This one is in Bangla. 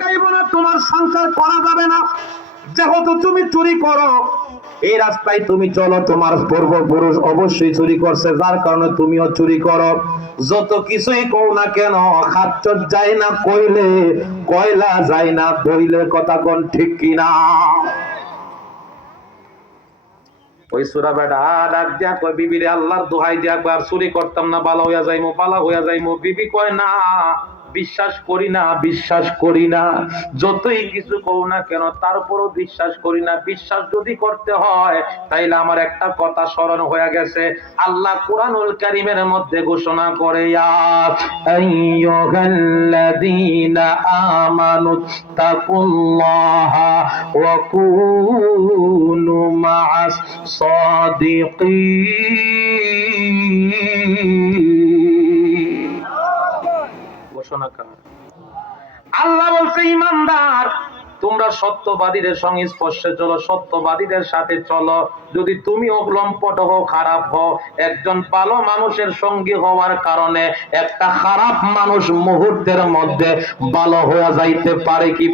আটকাইব না, তোমার সংসার করা যাবে না। যেহেতু তুমি চুরি করো, এই রাস্তায় তুমি চলো, তোমার পূর্বপুরুষ অবশ্যই চুরি করছে, যার কারণে তুমিও চুরি করো। যত কিছুই কও না কেন, খাচ্ছ যায় না কইলে, কয়লা যায় না বইলে, কথা কোন ঠিক কিনা? ওই সুরা বেটা ডাক দিয়া কয়, বিবিরে আল্লাহর দোহাই দিয়া কয়, আর চুরি করতাম না, বালা হইয়া যাইমু, বালা হইয়া যাইমু। বিবি কয়, না, বিশ্বাস করি না, বিশ্বাস করি না। যতই কিছু কও না কেন, তারপরও বিশ্বাস করি না। বিশ্বাস যদি করতে হয়, তাইলে আমার একটা কথা স্মরণ হয়ে গেছে। আল্লাহ কুরআনুল কারীমের মধ্যে ঘোষণা করে, ইয়া আইয়ুহাল্লাযীনা আমানু তাকুল্লাহা ওয়া কুনু মা'আস সাদিকিন। ঘোষণা করা। আল্লাহ বলছে, ঈমানদার, তোমরা সত্যবাদীদের সংস্পর্শে চলো, সত্যবাদীদের সাথে চলো। যদি তুমিও লম্পট হও, খারাপ হও, একজন ভালো মানুষের সঙ্গী হওয়ার কারণে একটা খারাপ মানুষ মুহূর্তের মধ্যে ভালো হয়ে যাইতে পারে কি